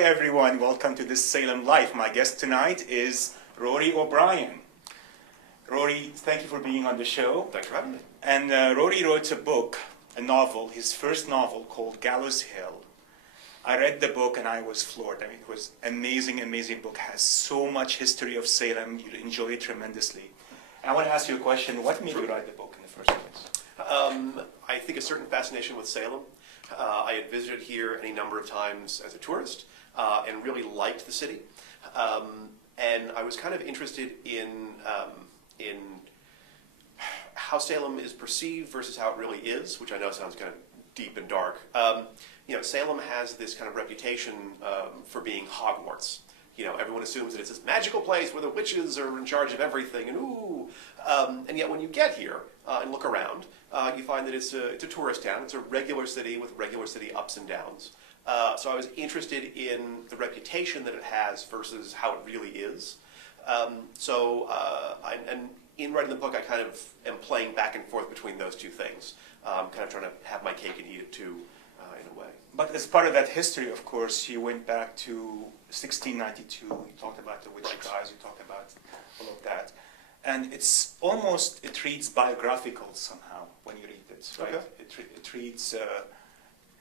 Hi everyone, welcome to This Salem Life. My guest tonight is Rory O'Brien. Rory, thank you for being on the show. Thanks for having me. And Rory wrote a book, a novel, his first novel called Gallows Hill. I read the book and I was floored. I mean, it was amazing, amazing book. Has so much history of Salem. You'll enjoy it tremendously. And I want to ask you a question. What made you write the book in the first place? I think a certain fascination with Salem. I had visited here any number of times as a tourist and really liked the city. And I was kind of interested in how Salem is perceived versus how it really is, which I know sounds kind of deep and dark. You know, Salem has this kind of reputation for being Hogwarts. You know, everyone assumes that it's this magical place where the witches are in charge of everything, and ooh. And yet when you get here and look around, you find that it's a tourist town. It's a regular city with regular city ups and downs. So I was interested in the reputation that it has versus how it really is. And in writing the book, I kind of am playing back and forth between those two things, kind of trying to have my cake and eat it too, in a way. But as part of that history, of course, you went back to 1692. You talked about the witch trials. You talked about all of that. And it's almost, it reads biographical somehow when you read it, right? Okay. It reads,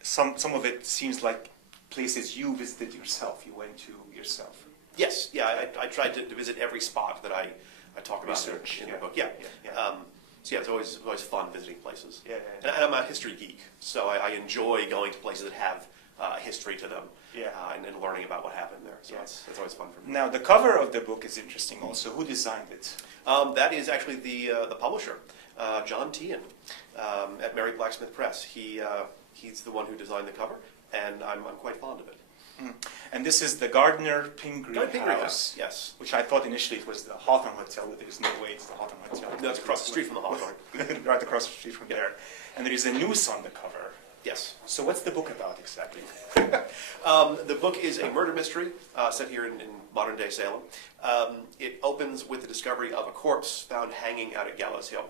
some of it seems like places you visited yourself, you went to yourself. Yes, yeah, I tried to visit every spot that I talk about Research, in the book. Yeah. So yeah, it's always fun visiting places. Yeah. And I'm a history geek, so I enjoy going to places that have a history to them. Yeah. And learning about what happened there. So that's always fun for me. Now, the cover of the book is interesting also. Who designed it? That is actually the publisher, John Tian, at Mary Blacksmith Press. He's the one who designed the cover, and I'm quite fond of it. Mm. And this is the Gardner Pingree House, yes. which I thought initially it was the Hawthorne Hotel, but there's no way it's the Hawthorne Hotel. No, it's across the street from the Hawthorne. Right across the street from there. And there is a noose on the cover. Yes. So what's the book about exactly? The book is a murder mystery set here in modern-day Salem. It opens with the discovery of a corpse found hanging out at Gallows Hill.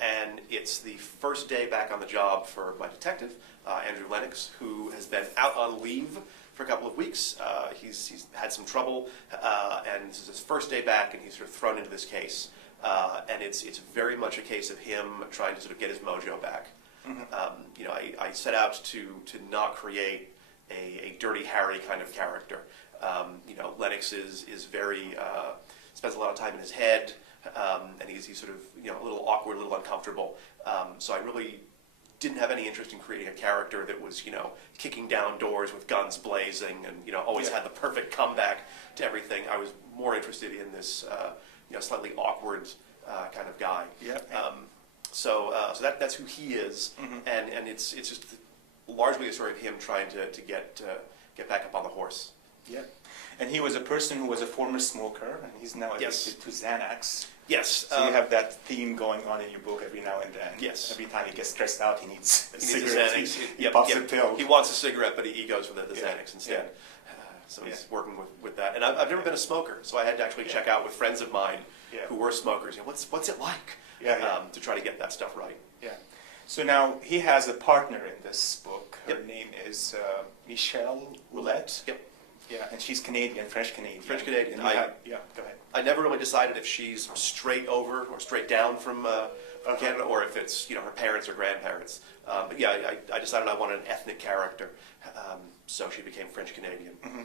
And it's the first day back on the job for my detective, Andrew Lennox, who has been out on leave for a couple of weeks. He's had some trouble, and this is his first day back, and he's sort of thrown into this case. And it's very much a case of him trying to sort of get his mojo back. Mm-hmm. You know, I set out to not create a Dirty Harry kind of character. You know, Lennox is very spends a lot of time in his head, and he's sort of, you know, a little awkward, a little uncomfortable. So I really didn't have any interest in creating a character that was, you know, kicking down doors with guns blazing and, you know, always had the perfect comeback to everything. I was more interested in this, you know, slightly awkward kind of guy. Yeah. So that's who he is, mm-hmm. and it's just largely a story of him trying to get back up on the horse. Yeah, and he was a person who was a former smoker, and he's now addicted to Xanax. Yes. So you have that theme going on in your book every now and then. Yes. Every time he gets stressed out, he needs a cigarette. Xanax. He pops a pill. He wants a cigarette, but he goes for the Xanax instead. So he's working with that. And I've never been a smoker, so I had to actually check out with friends of mine who were smokers. You know, what's it like? To try to get that stuff right. Yeah. So now he has a partner in this book. Her name is Michelle Roulette. Yep. Yeah, and she's Canadian, French Canadian. French Canadian. Go ahead. I never really decided if she's straight over or straight down from Canada, or if it's, you know, her parents or grandparents. But yeah, I decided I wanted an ethnic character, so she became French Canadian. Mm-hmm.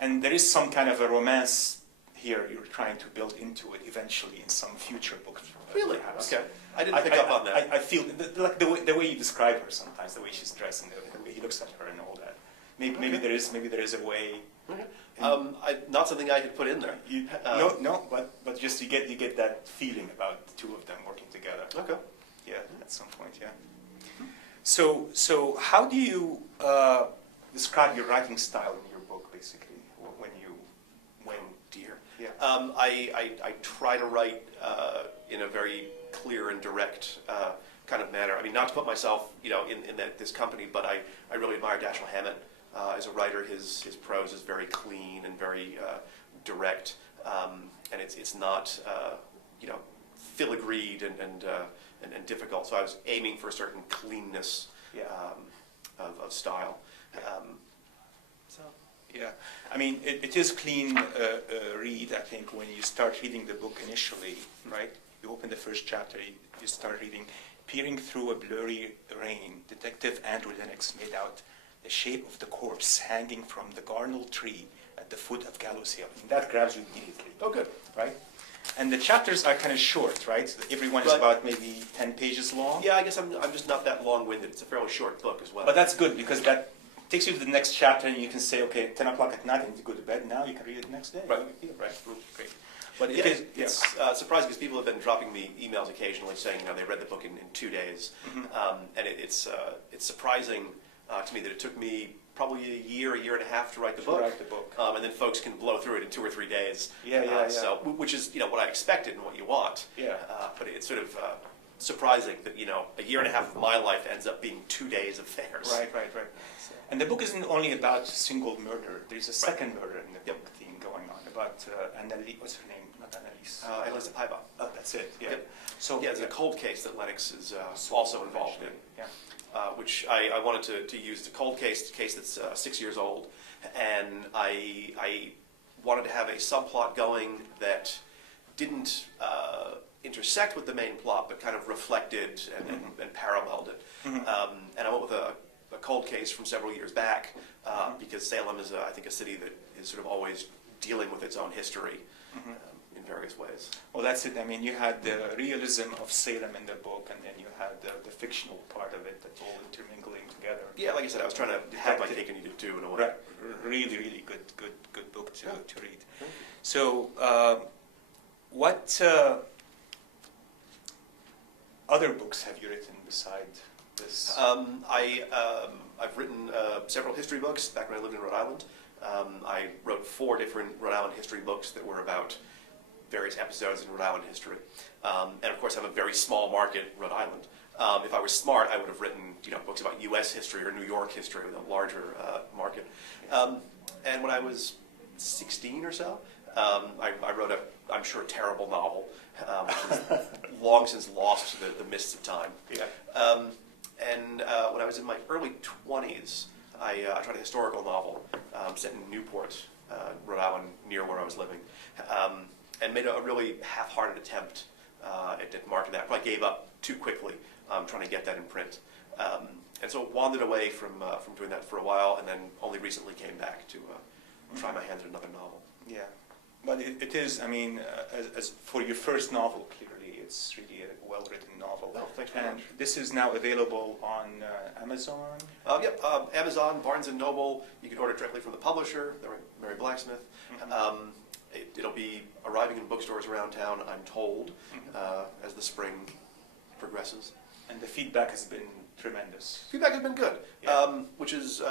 And there is some kind of a romance here you're trying to build into it eventually in some future book. Really? Perhaps. Okay. I didn't pick up on that. I feel like the way you describe her sometimes, the way she's dressed and the way he looks at her and all that. Maybe there is a way. Okay. Not something I had put in there. But just you get that feeling about the two of them working together. Okay. Yeah, at some point, yeah. So how do you describe your writing style in your book, basically? Yeah. I try to write in a very clear and direct kind of manner. I mean, not to put myself, you know, in this company, but I really admire Dashiell Hammett as a writer. His prose is very clean and very direct, and it's not you know, filigreed and difficult. So I was aiming for a certain cleanness of style. So Yeah, I mean, it is clean read, I think, when you start reading the book initially, right? You open the first chapter, you start reading. Peering through a blurry rain, Detective Andrew Lennox made out the shape of the corpse hanging from the garnel tree at the foot of Gallows Hill. And that grabs you immediately. Oh, good. Right? And the chapters are kind of short, right? Everyone is about maybe 10 pages long. Yeah, I guess I'm just not that long-winded. It's a fairly short book as well. But that's good because that takes you to the next chapter and you can say, okay, 10 o'clock at night, I need to go to bed. Now you can read it the next day. Right. Right. Great. But Yeah, it's surprising because people have been dropping me emails occasionally saying, they read the book in 2 days. And it's surprising to me that it took me probably a year and a half to write the book. And then folks can blow through it in 2 or 3 days. So, which is, what I expected and what you want. Yeah. But it's sort of surprising that, a year and a half of my life ends up being 2 days of theirs. Right. And the book isn't only about single murder. There's a second murder in the book theme going on about Annalise, what's her name? Not Annalise. Elisa Paiva. Oh, that's it. Yeah. Yep. So it's a cold case that Lennox is also involved in. Yeah. Which I wanted to use the cold case that's 6 years old, and I wanted to have a subplot going that didn't intersect with the main plot, but kind of reflected and paralleled it. And I went with a cold case from several years back because Salem is, I think, a city that is sort of always dealing with its own history in various ways. Well, that's it. I mean, you had the realism of Salem in the book, and then you had the fictional part of it that's all intermingling together. Yeah, like I said, I was trying to have my cake and eat it too in a way. Right. Really good book to read. So, what other books have you written besides this? I've written several history books back when I lived in Rhode Island. I wrote 4 different Rhode Island history books that were about various episodes in Rhode Island history. And of course, I'm a very small market, Rhode Island. If I was smart, I would have written books about U.S. history or New York history with a larger market. And when I was 16 or so, I wrote I'm sure, terrible novel, which is long since lost to the mists of time. Yeah. And when I was in my early 20s, I tried a historical novel set in Newport, Rhode Island, near where I was living, and made a really half-hearted attempt at marketing that. I probably gave up too quickly trying to get that in print. And so wandered away from doing that for a while, and then only recently came back to try my hand at another novel. Yeah. But it is, I mean, as for your first novel, clearly, it's really a well-written novel. Oh, thanks very much. This is now available on Amazon? Yep, Amazon, Barnes & Noble. You can order directly from the publisher, Mary Blacksmith. It'll be arriving in bookstores around town, I'm told, as the spring progresses. And the feedback has been tremendous. Feedback has been good, yeah. Which is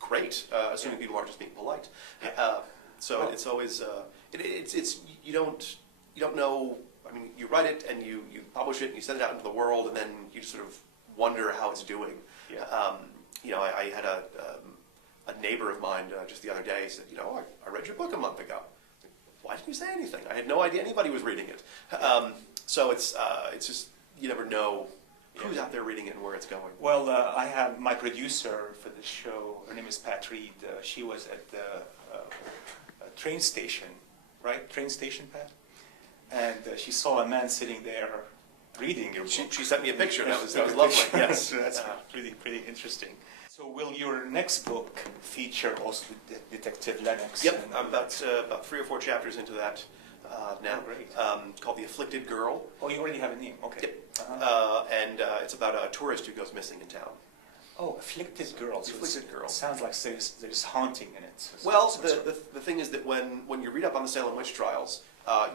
great, assuming people aren't just being polite. So it's always it's you don't know. I mean, you write it and you publish it and you send it out into the world, and then you just sort of wonder how it's doing. Yeah. I had a neighbor of mine just the other day said, I read your book a month ago. Why didn't you say anything? I had no idea anybody was reading it. So it's just you never know who's out there reading it and where it's going. Well, I have my producer for the show. Her name is Pat Reed. She was at the train station, right? Train station, Pat? And she saw a man sitting there reading your book. She sent me a picture. That was lovely. Yes. So that's pretty interesting. So will your next book feature also Detective Lennox? Yep. I'm about 3 or 4 chapters into that now. Oh, great. Called The Afflicted Girl. Oh, you already have a name. Okay. Yep. And it's about a tourist who goes missing in town. Oh, Afflicted Girl. So Afflicted Girl. It sounds like there's haunting in it. Well, the thing is that when you read up on the Salem witch trials,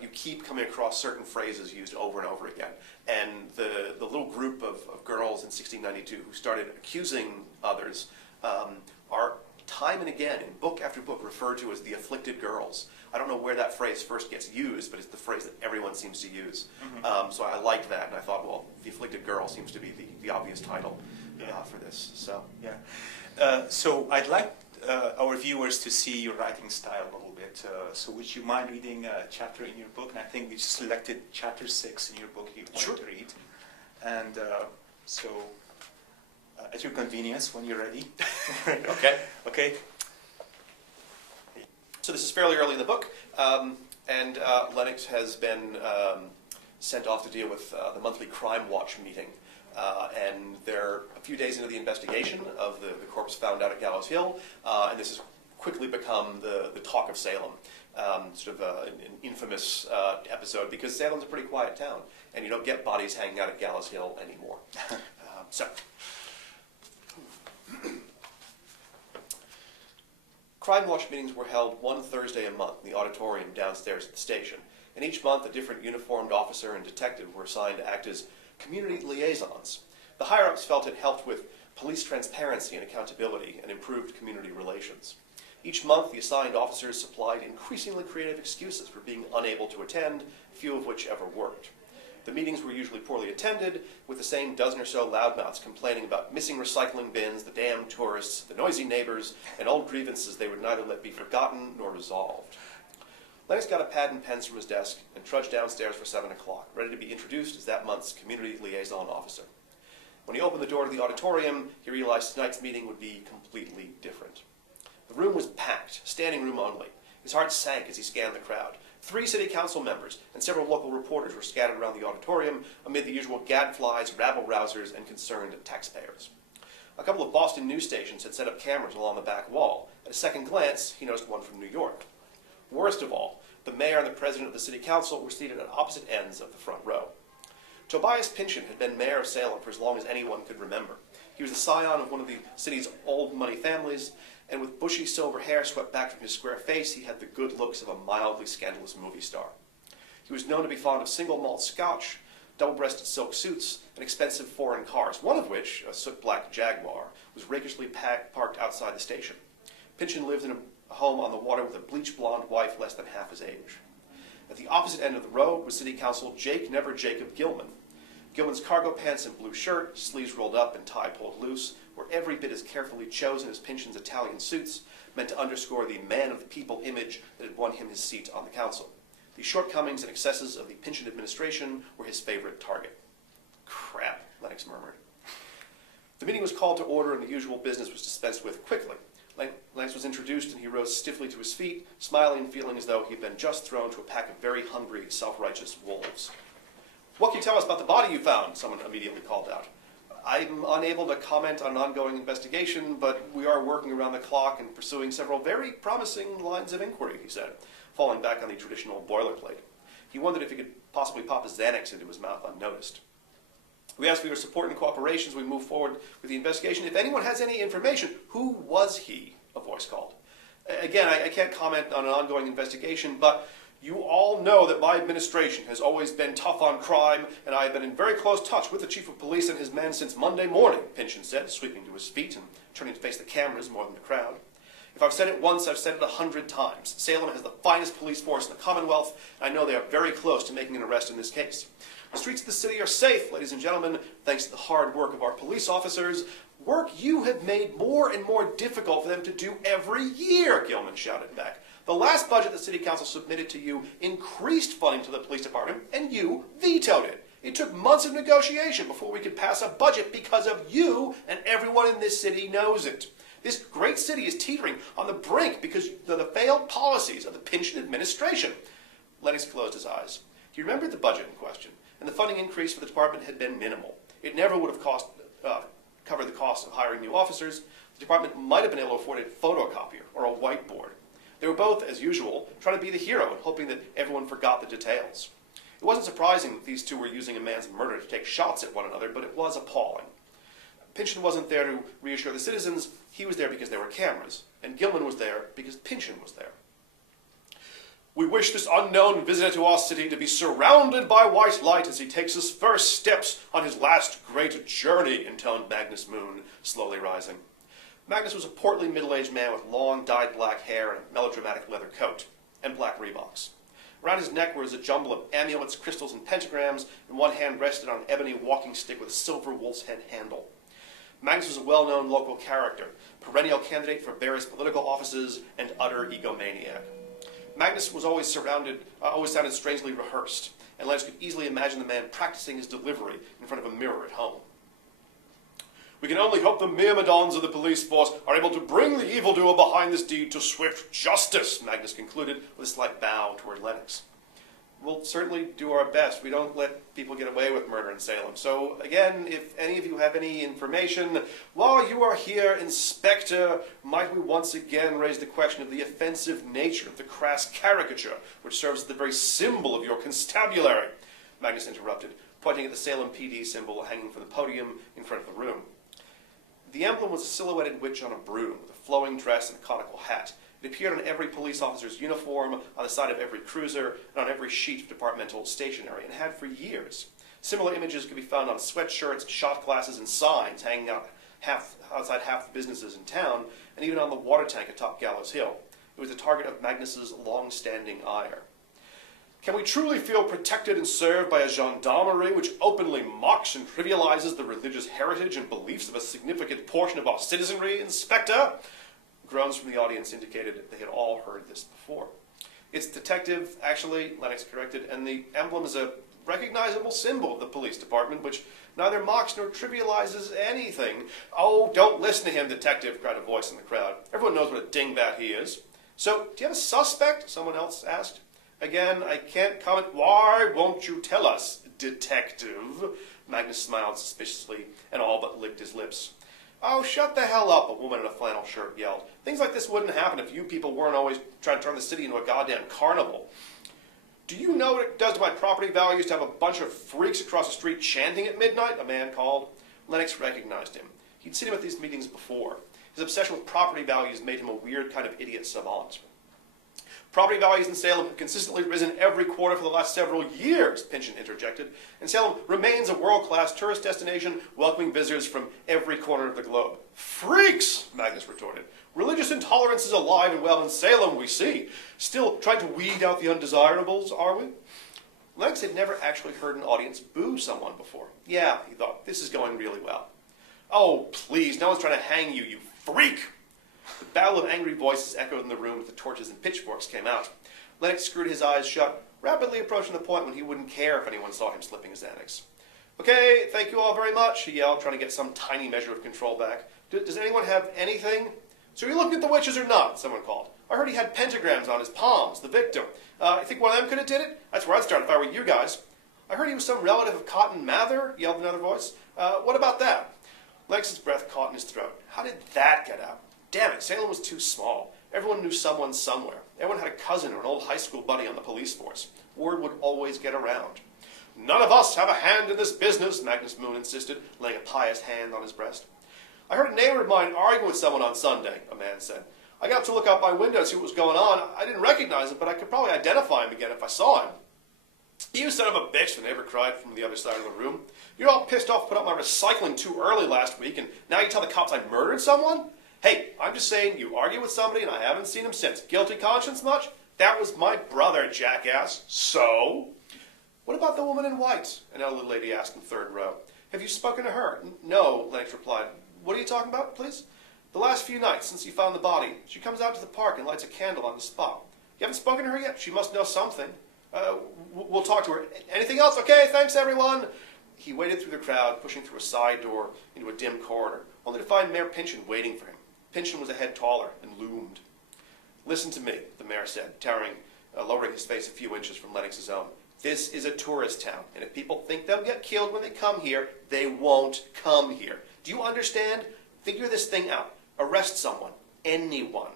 you keep coming across certain phrases used over and over again. And the little group of girls in 1692 who started accusing others are time and again, in book after book, referred to as the afflicted girls. I don't know where that phrase first gets used, but it's the phrase that everyone seems to use. So I liked that, and I thought, well, the afflicted girl seems to be the obvious title for this. So so I'd like our viewers to see your writing style a little bit. So would you mind reading a chapter in your book? And I think we selected chapter 6 in your book you wanted to read. And so at your convenience when you're ready. Okay. Okay. So this is fairly early in the book, and Lennox has been sent off to deal with the monthly Crime Watch meeting. And they're a few days into the investigation of the corpse found out at Gallows Hill, and this has quickly become the talk of Salem. Sort of an infamous episode, because Salem's a pretty quiet town, and you don't get bodies hanging out at Gallows Hill anymore. Crime Watch meetings were held one Thursday a month in the auditorium downstairs at the station, and each month a different uniformed officer and detective were assigned to act as community liaisons. The higher-ups felt it helped with police transparency and accountability and improved community relations. Each month, the assigned officers supplied increasingly creative excuses for being unable to attend, few of which ever worked. The meetings were usually poorly attended, with the same dozen or so loudmouths complaining about missing recycling bins, the damn tourists, the noisy neighbors, and old grievances they would neither let be forgotten nor resolved. Lennox got a pad and pens from his desk and trudged downstairs for 7 o'clock, ready to be introduced as that month's community liaison officer. When he opened the door to the auditorium, he realized tonight's meeting would be completely different. The room was packed, standing room only. His heart sank as he scanned the crowd. 3 city council members and several local reporters were scattered around the auditorium amid the usual gadflies, rabble-rousers, and concerned taxpayers. A couple of Boston news stations had set up cameras along the back wall. At a second glance, he noticed one from New York. Worst of all, the mayor and the president of the city council were seated at opposite ends of the front row. Tobias Pynchon had been mayor of Salem for as long as anyone could remember. He was the scion of one of the city's old money families, and with bushy silver hair swept back from his square face, he had the good looks of a mildly scandalous movie star. He was known to be fond of single malt scotch, double-breasted silk suits, and expensive foreign cars, one of which, a soot-black Jaguar, was rakishly parked outside the station. Pynchon lived in a home on the water with a bleach-blonde wife less than half his age. At the opposite end of the row was City Council Jake Never Jacob Gilman. Gilman's cargo pants and blue shirt, sleeves rolled up and tie pulled loose, were every bit as carefully chosen as Pynchon's Italian suits, meant to underscore the man of the people image that had won him his seat on the council. The shortcomings and excesses of the Pynchon administration were his favorite target. Crap, Lennox murmured. The meeting was called to order and the usual business was dispensed with quickly. Lennox was introduced and he rose stiffly to his feet, smiling and feeling as though he had been just thrown to a pack of very hungry, self-righteous wolves. "What can you tell us about the body you found?" someone immediately called out. "I'm unable to comment on an ongoing investigation, but we are working around the clock and pursuing several very promising lines of inquiry," he said, falling back on the traditional boilerplate. He wondered if he could possibly pop a Xanax into his mouth unnoticed. "We ask for your support and cooperation as we move forward with the investigation. If anyone has any information..." "Who was he?" a voice called. "Again, I can't comment on an ongoing investigation, but you all know that my administration has always been tough on crime, and I have been in very close touch with the chief of police and his men since Monday morning," Pynchon said, sweeping to his feet and turning to face the cameras more than the crowd. "If I've said it once, I've said it 100 times. Salem has the finest police force in the Commonwealth, and I know they are very close to making an arrest in this case. The streets of the city are safe, ladies and gentlemen, thanks to the hard work of our police officers. Work you have made more and more difficult for them to do every year," Gilman shouted back. "The last budget the City Council submitted to you increased funding to the police department, and you vetoed it. It took months of negotiation before we could pass a budget because of you, and everyone in this city knows it. This great city is teetering on the brink because of the failed policies of the Pynchon administration." Lennox closed his eyes. He remembered the budget in question, and the funding increase for the department had been minimal. It never would have covered the cost of hiring new officers. The department might have been able to afford a photocopier or a whiteboard. They were both, as usual, trying to be the hero and hoping that everyone forgot the details. It wasn't surprising that these two were using a man's murder to take shots at one another, but it was appalling. Pynchon wasn't there to reassure the citizens. He was there because there were cameras, and Gilman was there because Pynchon was there. "We wish this unknown visitor to our city to be surrounded by white light as he takes his first steps on his last great journey," intoned Magnus Moon, slowly rising. Magnus was a portly middle-aged man with long, dyed black hair and a melodramatic leather coat, and black Reeboks. Around his neck was a jumble of amulets, crystals, and pentagrams, and one hand rested on an ebony walking stick with a silver wolf's head handle. Magnus was a well-known local character, perennial candidate for various political offices, and utter egomaniac. Magnus was always sounded strangely rehearsed, and Lennox could easily imagine the man practicing his delivery in front of a mirror at home. We can only hope the myrmidons of the police force are able to bring the evildoer behind this deed to swift justice, Magnus concluded with a slight bow toward Lennox. We'll certainly do our best. We don't let people get away with murder in Salem. So, again, if any of you have any information, while you are here, Inspector, might we once again raise the question of the offensive nature of the crass caricature, which serves as the very symbol of your constabulary? Magnus interrupted, pointing at the Salem PD symbol hanging from the podium in front of the room. The emblem was a silhouetted witch on a broom, with a flowing dress and a conical hat. It appeared on every police officer's uniform, on the side of every cruiser, and on every sheet of departmental stationery, and had for years. Similar images could be found on sweatshirts, shot glasses, and signs hanging out outside half the businesses in town, and even on the water tank atop Gallows Hill. It was the target of Magnus's long-standing ire. Can we truly feel protected and served by a gendarmerie which openly mocks and trivializes the religious heritage and beliefs of a significant portion of our citizenry, Inspector? Groans from the audience indicated that they had all heard this before. It's detective, actually, Lennox corrected, and the emblem is a recognizable symbol of the police department, which neither mocks nor trivializes anything. Oh, don't listen to him, detective, cried a voice in the crowd. Everyone knows what a dingbat he is. So, do you have a suspect? Someone else asked. Again, I can't comment. Why won't you tell us, detective? Magnus smiled suspiciously and all but licked his lips. Oh, shut the hell up, a woman in a flannel shirt yelled. Things like this wouldn't happen if you people weren't always trying to turn the city into a goddamn carnival. Do you know what it does to my property values to have a bunch of freaks across the street chanting at midnight? A man called. Lennox recognized him. He'd seen him at these meetings before. His obsession with property values made him a weird kind of idiot savant. Property values in Salem have consistently risen every quarter for the last several years, Pynchon interjected, and Salem remains a world-class tourist destination welcoming visitors from every corner of the globe. Freaks, Magnus retorted. Religious intolerance is alive and well in Salem, we see. Still trying to weed out the undesirables, are we? Lennox had never actually heard an audience boo someone before. Yeah, he thought, this is going really well. Oh, please, no one's trying to hang you, you freak! The babble of angry voices echoed in the room as the torches and pitchforks came out. Lennox screwed his eyes shut, rapidly approaching the point when he wouldn't care if anyone saw him slipping his Xanax. Okay, thank you all very much, he yelled, trying to get some tiny measure of control back. Does anyone have anything? So are you looking at the witches or not? Someone called. I heard he had pentagrams on his palms, the victim. I think one of them could have did it? That's where I'd start if I were you guys. I heard he was some relative of Cotton Mather, yelled another voice. What about that? Lennox's breath caught in his throat. How did that get out? Damn it, Salem was too small. Everyone knew someone somewhere. Everyone had a cousin or an old high school buddy on the police force. Word would always get around. None of us have a hand in this business, Magnus Moon insisted, laying a pious hand on his breast. I heard a neighbor of mine arguing with someone on Sunday, a man said. I got to look out my window to see what was going on. I didn't recognize him, but I could probably identify him again if I saw him. You son of a bitch, the neighbor cried from the other side of the room. You're all pissed off to put up my recycling too early last week, and now you tell the cops I murdered someone? Hey, I'm just saying, you argue with somebody and I haven't seen him since. Guilty conscience much? That was my brother, jackass. So? What about the woman in white? An elderly lady asked in third row. Have you spoken to her? No, Lennox replied. What are you talking about, please? The last few nights since you found the body. She comes out to the park and lights a candle on the spot. You haven't spoken to her yet? She must know something. We'll talk to her. Anything else? Okay, thanks everyone. He waded through the crowd, pushing through a side door into a dim corridor, only to find Mayor Pynchon waiting for him. Pynchon was a head taller and loomed. Listen to me, the mayor said, lowering his face a few inches from Lennox's own. This is a tourist town, and if people think they'll get killed when they come here, they won't come here. Do you understand? Figure this thing out. Arrest someone. Anyone.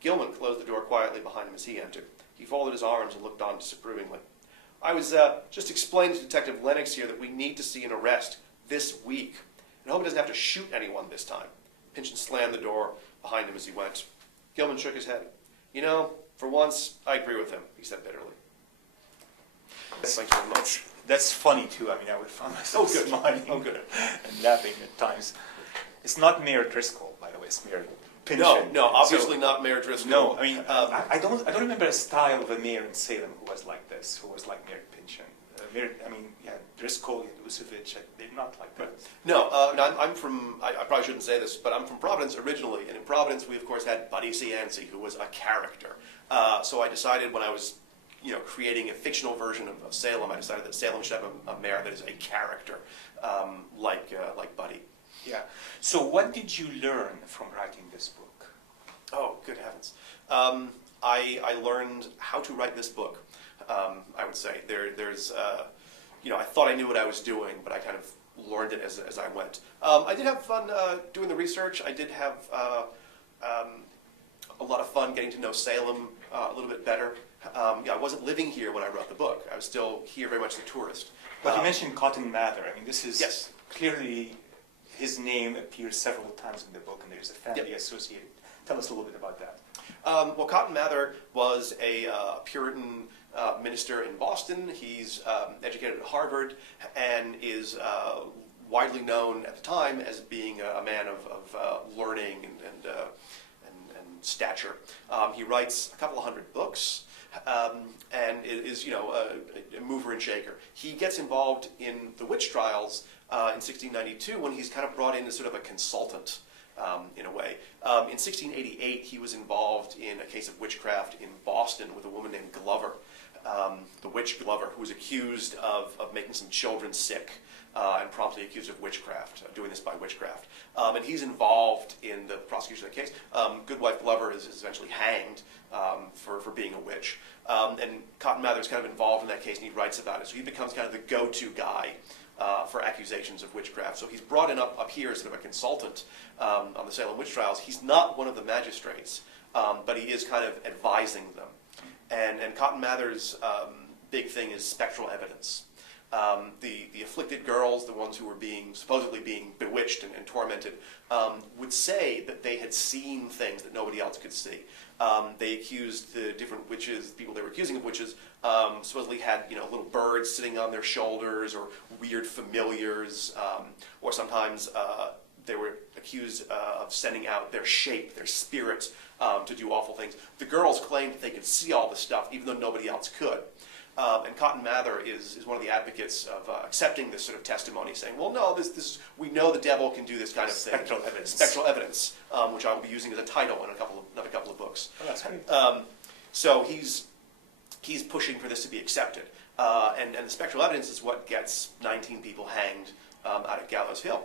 Gilman closed the door quietly behind him as he entered. He folded his arms and looked on disapprovingly. I was just explaining to Detective Lennox here that we need to see an arrest this week. And I hope he doesn't have to shoot anyone this time. Pynchon slammed the door behind him as he went. Gilman shook his head. You know, for once, I agree with him, he said bitterly. Thanks very much. That's funny too. I mean, I would find myself smiling good. and laughing at times. It's not Mayor Driscoll, by the way. It's Mayor Pynchon. No, obviously not Mayor Driscoll. No, I mean, I don't remember a style of a mayor in Salem who was like this, who was like Mayor Pynchon. Driscoll, Usovich, they're not like that. No, I'm from, I probably shouldn't say this, but I'm from Providence originally, and in Providence we of course had Buddy Cianci, who was a character. So I decided when I was creating a fictional version of Salem, I decided that Salem should have a mayor that is a character, like Buddy. Yeah. So what did you learn from writing this book? Oh, good heavens. I learned how to write this book, I would say. There's, I thought I knew what I was doing, but I kind of learned it as I went. I did have fun doing the research. I did have a lot of fun getting to know Salem a little bit better. I wasn't living here when I wrote the book. I was still here very much as a tourist. But you mentioned Cotton Mather. I mean, this is yes. Clearly his name appears several times in the book, and there's a family Yep. associated. Tell us a little bit about that. Well, Cotton Mather was a Puritan minister in Boston. He's educated at Harvard and is widely known at the time as being a man of learning and stature. He writes a couple of hundred books and is, a mover and shaker. He gets involved in the witch trials in 1692 when he's kind of brought in as sort of a consultant. In a way. In 1688, he was involved in a case of witchcraft in Boston with a woman named Glover, the witch Glover, who was accused of making some children sick and promptly accused of witchcraft, doing this by witchcraft. And he's involved in the prosecution of the case. Goodwife Glover is eventually hanged for being a witch. And Cotton Mather is kind of involved in that case, and he writes about it. So he becomes kind of the go-to guy for accusations of witchcraft. So he's brought in up here as sort of a consultant on the Salem witch trials. He's not one of the magistrates, but he is kind of advising them. And Cotton Mather's big thing is spectral evidence. The afflicted girls, the ones who were supposedly being bewitched and tormented, would say that they had seen things that nobody else could see. They accused the different witches, people they were accusing of witches, supposedly had little birds sitting on their shoulders or weird familiars, or sometimes they were accused of sending out their shape, their spirit, to do awful things. The girls claimed that they could see all this stuff even though nobody else could. And Cotton Mather is one of the advocates of accepting this sort of testimony, saying, well, no, we know the devil can do this kind of thing. Spectral evidence. Spectral evidence, which I will be using as a title in another couple of books. Oh, that's great. So he's pushing for this to be accepted. And the spectral evidence is what gets 19 people hanged out at Gallows Hill.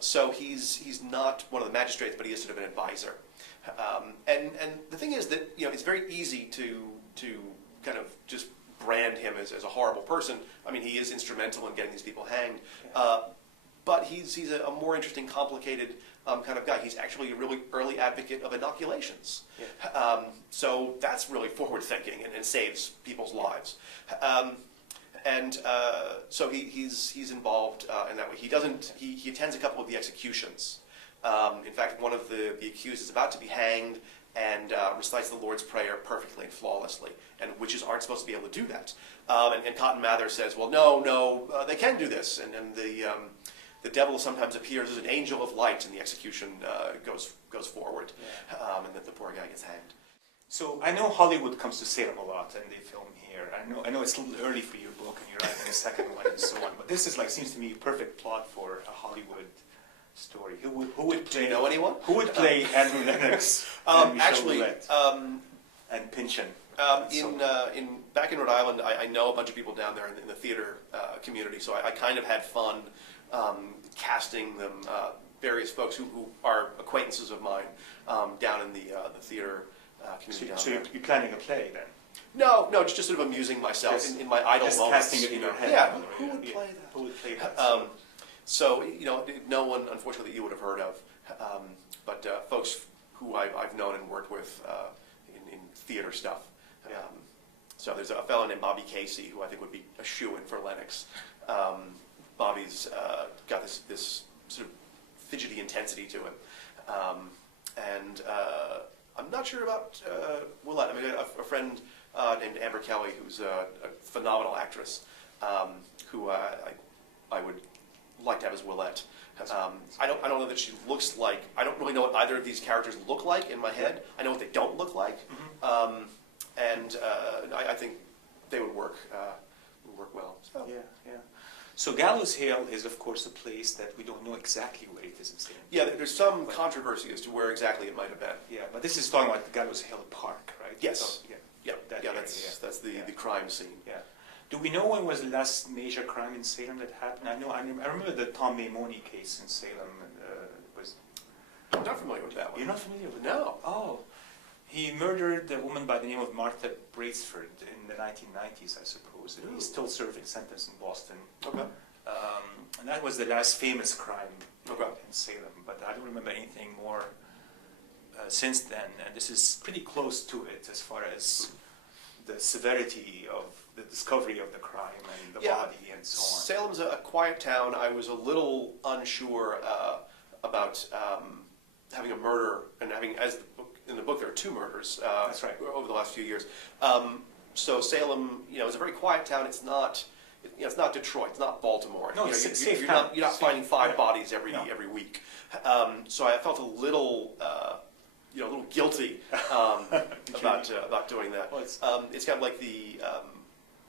So he's not one of the magistrates, but he is sort of an advisor. And the thing is that it's very easy to kind of just brand him as a horrible person. I mean, he is instrumental in getting these people hanged. But he's a more interesting, complicated kind of guy. He's actually a really early advocate of inoculations. Yeah. So that's really forward-thinking and saves people's lives. So he's involved in that way. He attends a couple of the executions. In fact, one of the accused is about to be hanged and recites the Lord's Prayer perfectly and flawlessly. And witches aren't supposed to be able to do that. And Cotton Mather says, well, no, they can do this. And the devil sometimes appears as an angel of light, and the execution goes forward. Yeah. And then the poor guy gets hanged. So I know Hollywood comes to Salem a lot, and they film here. I know it's a little early for your book, and you're writing a second one and so on. But this is seems to me a perfect plot for a Hollywood story. Who would play? Do you know anyone? Who would play Andrew Lennox? Actually, and Pynchon. Back in Rhode Island, I know a bunch of people down there in the theater community, so I kind of had fun casting them, various folks who are acquaintances of mine down in the theater community. So you're planning a play then? No, just sort of amusing myself in my idle just moments. Casting it in your head. Yeah, who would play that? Who would play that? So no one, unfortunately, that you would have heard of, but folks who I've known and worked with in theater stuff. Yeah. So there's a fellow named Bobby Casey who I think would be a shoo-in for Lennox. Bobby's got this sort of fidgety intensity to him, and I'm not sure about Willette. I mean, a friend named Amber Kelly, who's a phenomenal actress, who I would like to have as Willette. I don't know that she looks like. I don't really know what either of these characters look like in my head. I know what they don't look like, and I think they would work well. So. Yeah. So Gallows Hill is, of course, a place that we don't know exactly where it is in Salem. Yeah, there's some controversy as to where exactly it might have been. Yeah, but this is talking about Gallows Hill Park, right? Yes. So, that's the crime scene. Yeah. Do we know when was the last major crime in Salem that happened? I remember the Tom Maimone case in Salem. Was I'm not familiar with that one. You're not familiar with that? No. Oh. He murdered a woman by the name of Martha Braceford in the 1990s, I suppose. And he's still serving sentence in Boston. Okay. And that was the last famous crime Okay. in Salem. But I don't remember anything more since then. And this is pretty close to it as far as the severity of the discovery of the crime and the body and so on. Salem's a quiet town. I was a little unsure about having a murder and having, as in the book, there are 2 murders. That's right. Over the last few years. So Salem, is a very quiet town. It's not, it's not Detroit. It's not Baltimore. No, it's safe you're town. not finding 5 bodies every No. week. So I felt a little. A little guilty about doing that. Well, it's kind of like the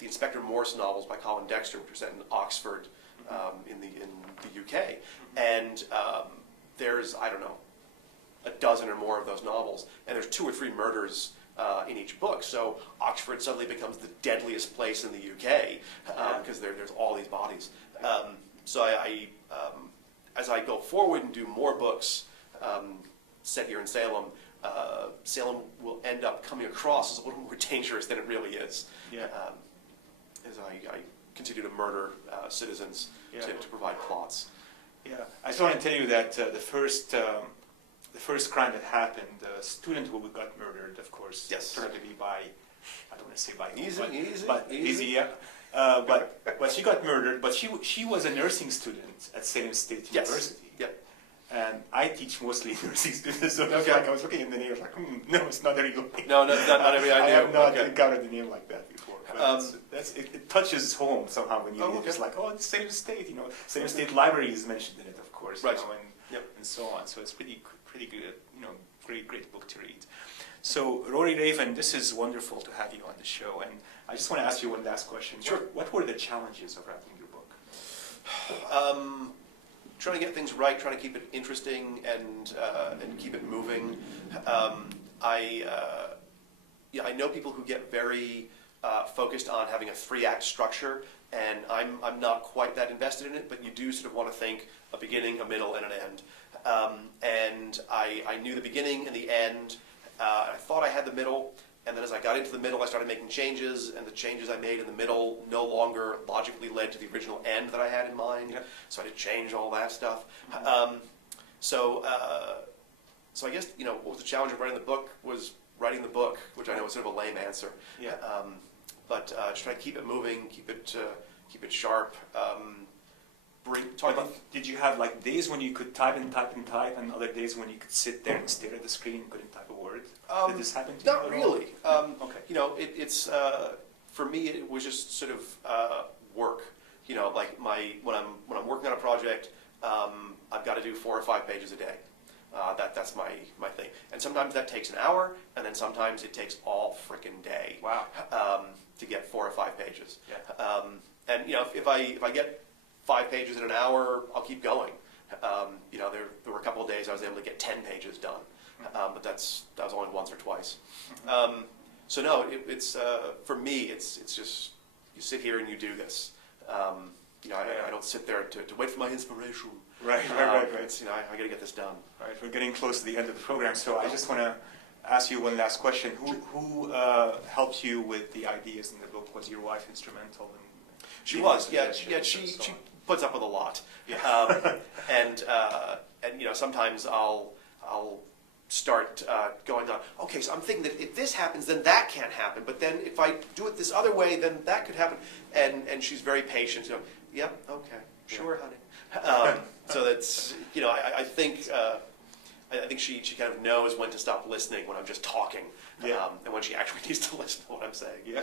Inspector Morse novels by Colin Dexter, which are set in Oxford in the UK, and there's, I don't know, a dozen or more of those novels, and there's 2 or 3 murders in each book. So Oxford suddenly becomes the deadliest place in the UK because there's all these bodies. So I as I go forward and do more books set here in Salem, Salem will end up coming across as a little more dangerous than it really is. Yeah. As I continue to murder citizens to provide plots. Yeah, I just want to tell you that the first crime that happened, the student who got murdered, of course, Yes. turned out to be by, I don't want to say by who, Easy. but yeah. But she got murdered. But she was a nursing student at Salem State Yes. University. Yep. And I teach mostly nursing students, so Okay. like I was looking at the name, I was like, no, it's not a real name. No, not every I idea. have not Okay. encountered a name like that before. But it touches home somehow when you read it. Okay. It's like, oh, it's Salem State, Salem State Library is mentioned in it, of course, Right. and so on. So it's pretty good, great book to read. So Rory Raven, this is wonderful to have you on the show, and I just want to ask you one last question. Sure. What were the challenges of writing your book? Trying to get things right, trying to keep it interesting and keep it moving. I know people who get very focused on having a 3-act structure, and I'm not quite that invested in it, but you do sort of want to think a beginning, a middle, and an end. And I knew the beginning and the end. I thought I had the middle, and then as I got into the middle, I started making changes, and the changes I made in the middle no longer logically led to the original end that I had in mind. Yep. So I had to change all that stuff. So I guess what was the challenge of writing the book was writing the book, which I know is sort of a lame answer. Yeah. But just try to keep it moving, keep it sharp. Did you have like days when you could type and type and type, and other days when you could sit there and stare at the screen and couldn't type a word? Did this happen to you? Not really. Okay. It's for me. It was just sort of work. Like when I'm working on a project, I've got to do 4 or 5 pages a day. That's my thing. And sometimes that takes an hour, and then sometimes it takes all frickin' day. Wow. To get 4 or 5 pages. Yeah. And if I get 5 pages in an hour, I'll keep going. There were a couple of days I was able to get 10 pages done, but that was only once or twice. So no, it's for me, it's just you sit here and you do this. I don't sit there to wait for my inspiration. Right. It's, I got to get this done. Right, we're getting close to the end of the program, so I just want to ask you one last question. Who helped you with the ideas in the book? Was your wife instrumental? She was, yeah. She puts up with a lot. Yeah. And sometimes I'll start going on. Okay, so I'm thinking that if this happens, then that can't happen. But then if I do it this other way, then that could happen. And she's very patient. Yep, okay, sure, honey. So that's I think she kind of knows when to stop listening when I'm just talking, and when she actually needs to listen to what I'm saying. Yeah.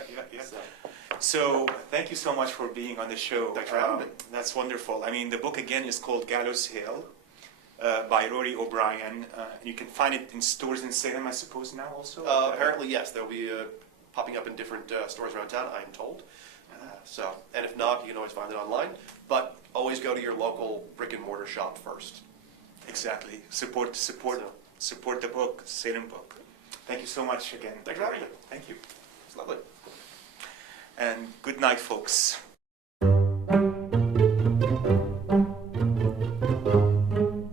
So thank you so much for being on the show. Thanks for having me. That's wonderful. I mean, the book again is called Gallows Hill by Rory O'Brien. And you can find it in stores in Salem, I suppose, now also? Apparently, yes. They'll be popping up in different stores around town, I'm told. And if not, you can always find it online. But always go to your local brick and mortar shop first. Exactly. Support the book, Salem book. Thank you so much again. Thanks for having me. Thank you. It's lovely. And good night, folks.